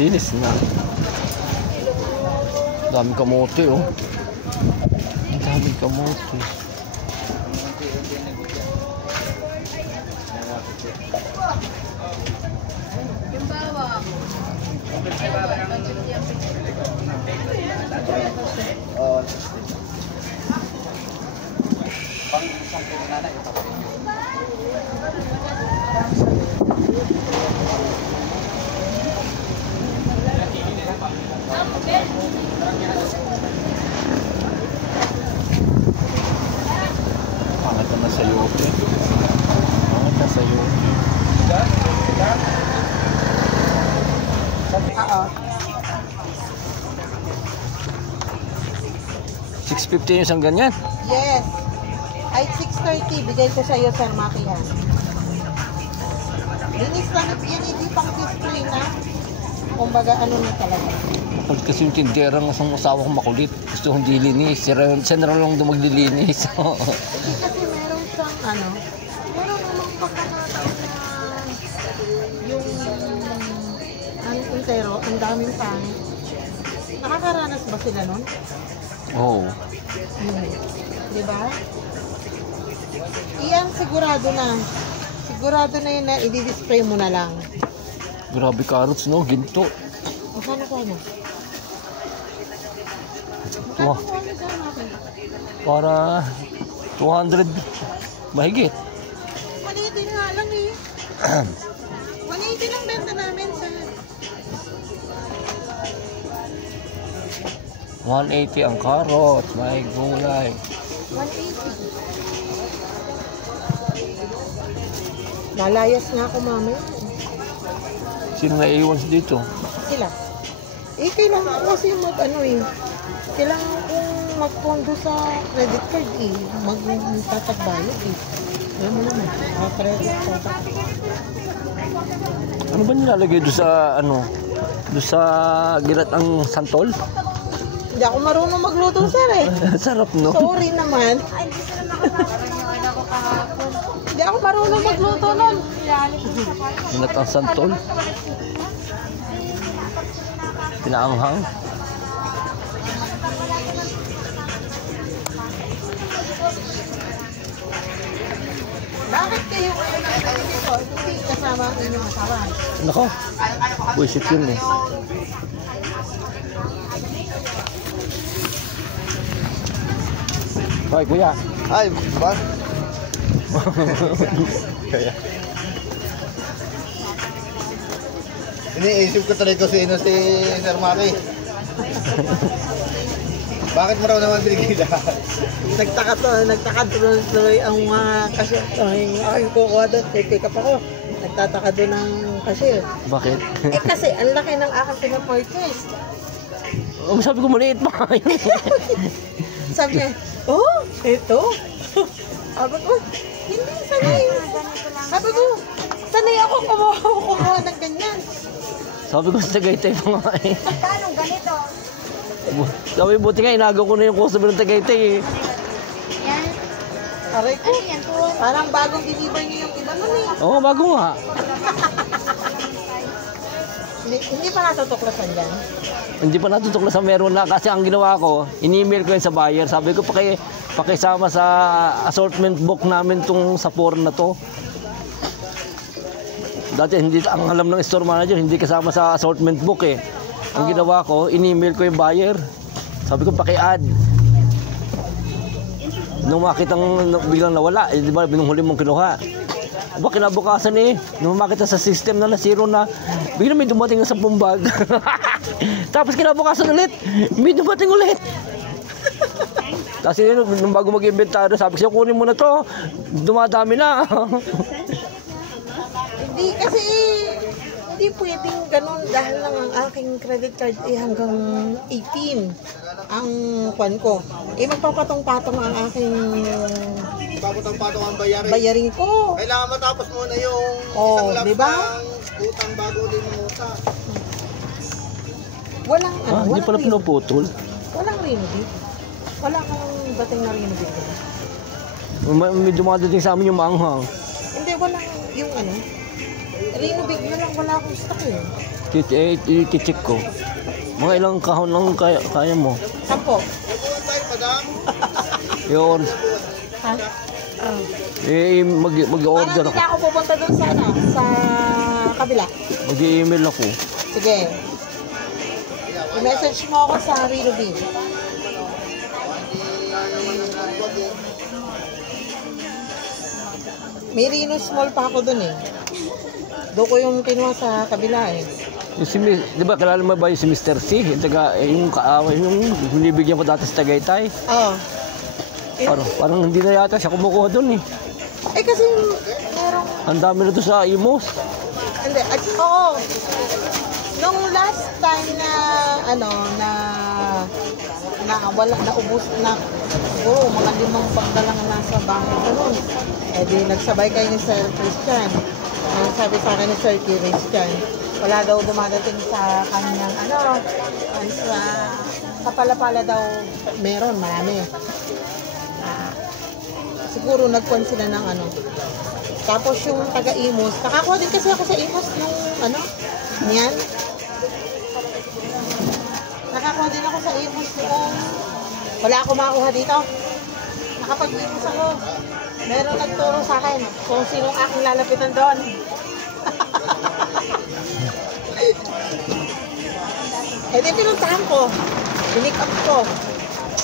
Linis na. Daming kamote, oh. Ang daming kamote. Yung bawang. Oh. Pang isang pinana ito. Pangat na sa yote. Pangat na sa yote. Oo. 650 yung isang ganyan. Yes. Ay, 630. Bigay ko sa iyo, Sir Maki, yan. Linis lang yan, hindi pang display na. Kumbaga, ano na talaga. Kapag kasi yung tindera ng isang asawa kong makulit, gusto kong dilinis. Siya na lang doon maglilinis. Hindi kasi meron siyang, ano, meron namang pagkakataon na yung, ang intero, ang daming pangit. Nakakaranas ba sila nun? Oo. Diba? Iyan, sigurado na. Sigurado na yun na i-display mo na lang. Grabe carrots, no? Ginto. Magkano ko ano? Wow. Para 200 mahigit. 180 nga lang eh. 180 lang benta namin sa 180 ang carrot, may gulay. 180. Lalayas nga ako mamaya. Sino naiiwan dito? Sila. Eh, kailangan ko kasi mag-ano eh. Kailangan kong magpondo sa credit card eh. Magtatagbayad eh. Alam mo naman, credit card. Ano ba nilalagay doon sa ano? Doon sa ginatang santol? Hindi ako marunong magluto, sir eh. Sarap, no? Sorry naman. Hindi ako marunong magluto nun. Ginatang santol. Pinaanghang. Bakit kayo dito? Hindi kasama ang inyong asawa. Nako. Buisit yun eh. Hoy, kuya. Ay, ba? Kaya. Iniisip ko talaga si Sir Maki. Bakit mo raw naman binigay lahat? Nagtaka tuloy ang mga cashier. Ang aking kukuha doon, pick up ako. Nagtataka doon ng cashier. Bakit? Eh kasi, ang laki ng aking pinapurchase. Oh, sabi ko maliit pa. Sabi niya, oh, ito? Sabi ko, hindi, sanay. Sabi ko, sanay ako kumuha ng ganyan. Sabi ko sa Tagaytay pa nga eh. Paano ganito? Sabi, buti nga, inagaw ko na yung customer ng Tagaytay eh. Yan. Aray ko, parang bagong deliver niyo yung iba nun eh. Oo, bago nga. Hindi pa natutuklasan dyan. Hindi pa natutuklasan, meron na. Kasi ang ginawa ko, in-email ko yun sa buyer. Sabi ko, pakisama sa assortment book namin tong sa forum na to. Dati, hindi, ang alam ng store manager, hindi kasama sa assortment book eh. Ang ginawa ko, in-email ko yung buyer. Sabi ko, paki-add. Nung makitang biglang nawala, eh, di ba, binunghuli mong kinuha. Aba, kinabukasan eh, nung makita sa system na zero na, biglang may dumating na 10 bag. Tapos kinabukasan ulit, may dumating ulit. Kasi nung bago mag-inventaryo, sabi ko, kunin mo na to, dumadami na. Hindi kasi, hindi pwedeng ganun dahil lang ang aking credit card ay hanggang 18 ang kwan ko. Eh magpapatong-patong ang aking Papatong-patong ang bayarin. bayarin ko. Kailangan matapos muna yung Oh, isang di ba? ng utang bago ulit ng utang. Walang ano, Hindi walang pala renovate. pinuputol. Walang renovate. Wala kang dating na renovate. May dumadating sa amin yung maanghang. Hindi, walang yung ano. Rino Big na lang, wala akong stock eh. I-check ko. Mga ilang kahon lang kaya mo. 10. Buwan tayo, madam. Yun. Ha? Mag-order Parang hindi ako. na ako pupunta doon sa ano, sa kabila. Mag-i-email ako. Sige. I-message mo ako sa Rino Big. May Rino Small pa ako doon eh. Doon ko yung kinuha sa kabila eh. Di ba, kilala mo ba yung si Mr. C? Yung kaaway, yung binibigyan ko dati sa Tagaytay. Oo. Parang hindi na yata siya kumukuha doon eh. Eh kasi merong... Ang dami na to sa Imos. Hindi. Oo. Nung last time na wala, naubos na siguro mga 5 bag na lang nasa bahay ko nun. Eh di nagsabay kayo ni Sir Christian. Sabi sa akin ni Sir Christian, wala daw dumadating sa kanyang sa Palapala daw meron, marami. Siguro nagkuhan sila ng Tapos yung taga-Imos, nakakuha din kasi ako sa Imos nung niyan. Nakakuha din ako sa Imos nung wala ako makakuha dito. Nakapag-Imos ako. Meron nagturo sa akin kung sinong aking lalapitan doon. Eh di pinuntahan ko. Pinik up ko.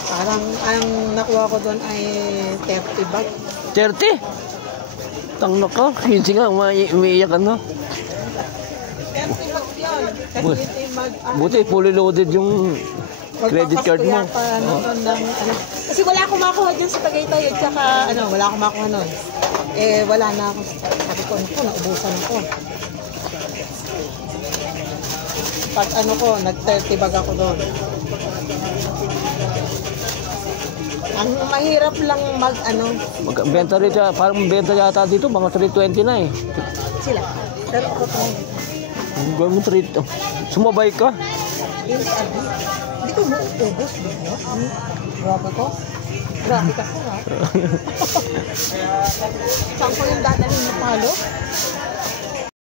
Parang ang nakuha ko doon ay 30 bag. 30? Tangnak ka, 15 nga, umiiyak ka na. 30 bag yun. Kasi ito yung Buti, fully loaded yung credit card mo. Kasi wala akong makuha dyan sa Tagaytay at saka wala akong makuha nun. Eh wala na ako. Sabi ko, naubusan ako. Pag nag 30 bag ako doon. Ang mahirap lang Benta rito, parang benta yata dito, mga 320 na eh. Sila. Pero ako po. Gawin mo 3, sumabay ka. Hindi ko maubos dito. Grabe ko. Grabe kasi ha. Saan ko yung dadalhin na palo?